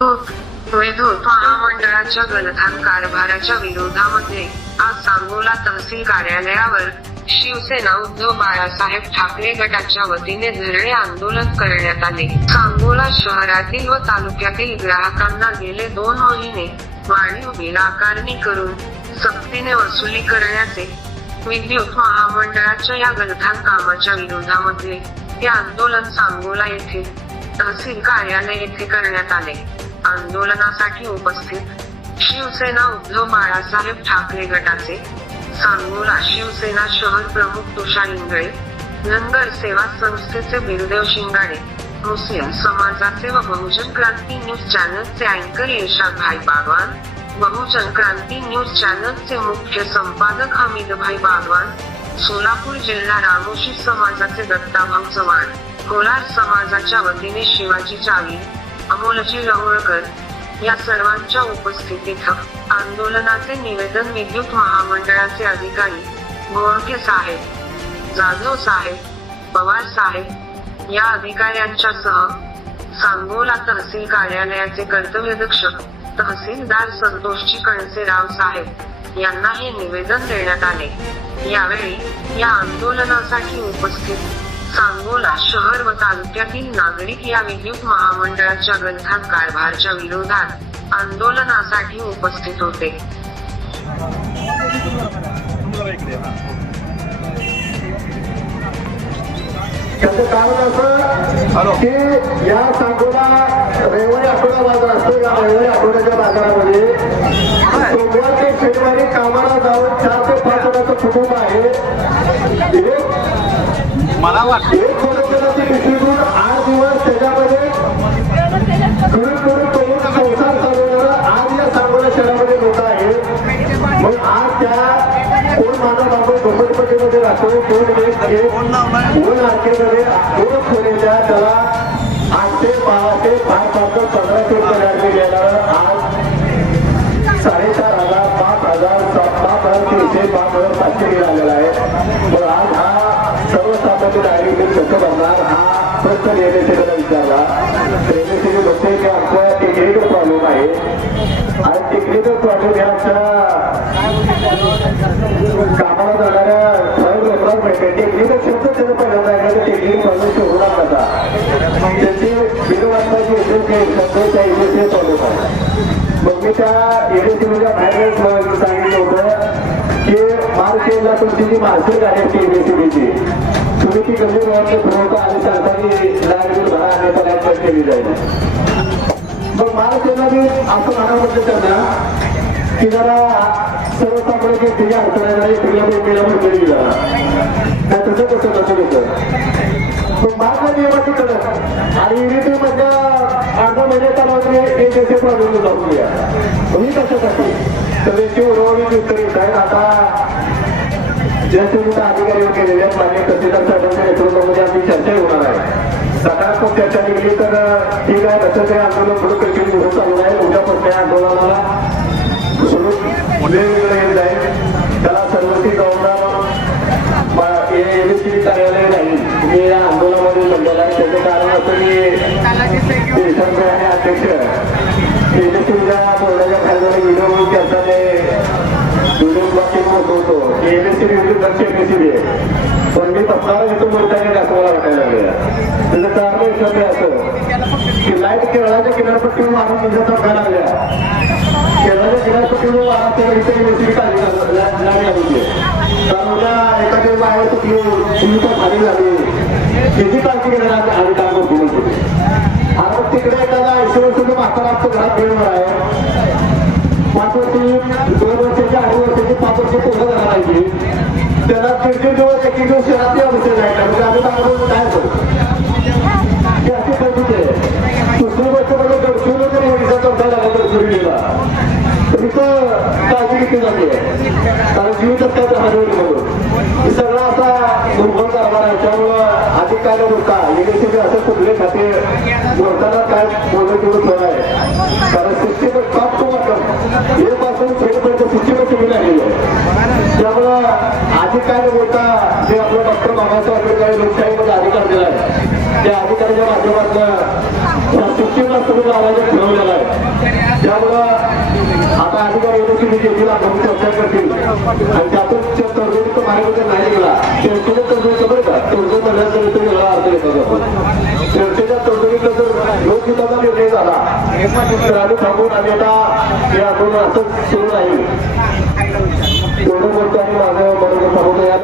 विद्युत महामंडळाच्या गलथान कारभाराच्या विरोधामध्ये आज सांगोला तहसील कार्यालयावर शिवसेना उद्धव बाळासाहेब ठाकरे गटाच्या वतीने धरणे आंदोलन करण्यात आले. सांगोला शहरातील व तालुक्यातील ग्राहकांना गेले दोन महिने वाढीव बिल आकारणी करून सक्तीने वसुली करण्याचे विद्युत महामंडळाच्या या गलथान कामाच्या विरोधामध्ये हे आंदोलन सांगोला येथे तहसील कार्यालय येथे करण्यात आले. आंदोलनासाठी उपस्थित शिवसेना उद्धव बाळासाहेब ठाकरे गटाचे सांगोला शिवसेना शहर प्रमुख तुषार इंगळे लंगर सेवा संस्थेचे बिरदेव शिंगाडे मुस्लिम समाजाचे व बहुजन क्रांती न्यूज चॅनलचे अँकर इर्शाद भाई बागवान बहुजन क्रांती न्यूज चॅनलचे मुख्य संपादक हमीदभाई बागवान सोलापूर जिल्हा रामोशी समाजाचे दत्ताभाऊ चव्हाण कोलार समाजाच्या वतीने शिवाजी चावी अमोलजी लवळकर या सर्वांच्या उपस्थितीत आंदोलनाचे निवेदन विद्युत महामंडळाचे अधिकारी गोळके साहेब जाधव साहेब पवार साहेब या अधिकाऱ्यांच्यासह सांगोला तहसील कार्यालयाचे कर्तव्यदक्ष तहसीलदार संतोषजी कणसेराव साहेब यांना हे निवेदन देण्यात आले. यावेळी या आंदोलनासाठी उपस्थित सांगोला शहर व तालुक्यातील नागरिक या विद्युत महामंडळाच्या गलथान कारभारच्या विरोधात आंदोलनासाठी उपस्थित होते. त्याचं कारण असं की या सांगोला रविवारी आठवडा बाजार असतो या रविवारी आठवड्याच्या बाजारामध्ये. सोमवार ते शनिवारी कामाला जाऊन चार ते पाच जणांचं कुटुंब आहे. मला वाटतं. आठ दिवस त्याच्यामध्ये आज या शहरामध्ये आज त्या फोन पाच पाच पंधराशे रुपये आज साडेचार हजार पाच हजार सात पाच हजार तीनशे पाच हजार सातशे आलेला आहे कसं भरणार हा प्रश्न एमएससीला विचारला एमएससीने म्हणते की आमचा टेक्निकल प्रॉब्लेम आहे आणि टेक्निकल प्रॉब्लेम हे आमच्या कामाला जाणाऱ्या सर्व लोकांना मिळते टेक्निकल शब्द त्यानं पहिल्यांदा आहे ऐकलं टेक्निकल प्रॉब्लेम शोधू नका त्याचे बिल एजन्सी असेल शब्द त्या एमएससी प्रॉब्लेम आहे मग मी त्या एजन्सीमध्ये बाहेर सांगितलं होतं की मार्च एंडला तुमची जी मार्केट आहे टी एमएससीबीची समिती गंभीर कमी रोडने आणि सरकारी लाइट बिल भरा आणि त्याला केली जाईल. मग महाराष्ट्राला मी असं म्हणावं होतं त्यांना की जरा सर्वसामान्य की तुझ्या अडचणाला तुझ्या मुंबईला मुंबई जरा काय तसं कसं कसं कसं? मग माझ्या नियमाची कडक आणि युनिटी मधल्या अर्धा महिन्याच्या मध्ये एक दिवशी प्रॉब्लेम जाऊन घ्या मी कशासाठी? तर त्याची उडवणी उत्तर आहेत. आता ज्येष्ठ अधिकारी केलेले आहेत मान्य तहसीलदार साहेबांच्या नेतृत्वामध्ये आमची चर्चा होणार आहे. सकारात्मक चर्चा निघली तर ठीक आहे तसं ते आंदोलन पुढे कंटिन्यू होत चालू आहे. उद्यापासून या आंदोलनाला सुरू वेगवेगळं येत जाईल. त्याला सर्वती जबाबदार कार्यालय नाही. मी या आंदोलनामध्ये म्हणलेलं आहे. त्याचं कारण असं की की एमएससी विरुद्ध लक्ष आहे पण मी तसला येतो बोलताना दाखवायला वाटायला लागले त्याचं कारण लक्षात म्हणजे असं की लाइट केरळाच्या किनारपट्टीवर वाहन निघत धक्का लागल्या. केरळाच्या किनारपट्टीवर वाहन ते इथे एमएससी काढली लागली कारण उद्या एखादी बाहेर तुटली तुम्ही पण खाली झाली त्याची काळजी घेणार त्याला दीड दिवस एक एक दिवस शहरात अडचण अवस्थे म्हणजे आम्ही काय काय करू? दुसरी गोष्ट म्हणजे ओडिशा चौथा झाला काळजी घेतली जाते. कारण काय हरवली म्हणून सगळा असा दुर्बल कारभार आहे. त्यामुळं अधिक काय न बोलता असं कुठले खाते बोलताना काय बोलणं आहे. कारण सिस्टीम टॉप टू बॉटम हे पासून खेळपर्यंत सिस्टीम केली लागलेली आहे त्यामुळं अधिक काय न बोलता जे आपलं डॉक्टर बाबासाहेब आंबेडकर लोकशाहीमध्ये अधिकार दिला आहे त्या अधिकाराच्या माध्यमातून या सिस्टीमला तुम्ही लावायचं ठरवलेलं आहे. त्यामुळं आता अधिकारी युनिव्हर्सिटी घेतील आपण चर्चा करतील. आणि त्यातून तरुणीचं मार्ग नाही गेला चर्चेने तरुणीचं बरं का तरुण म्हणल्यानंतर तो वेगळा अर्थ घेतला जातो चर्चेच्या तरुणीचा जर लोकहिताचा निर्णय झाला तर आम्ही थांबून आम्ही आता हे आंदोलन असंच सुरू राहील. एवढं बोलतो आणि माझं बरोबर थांबवतो. या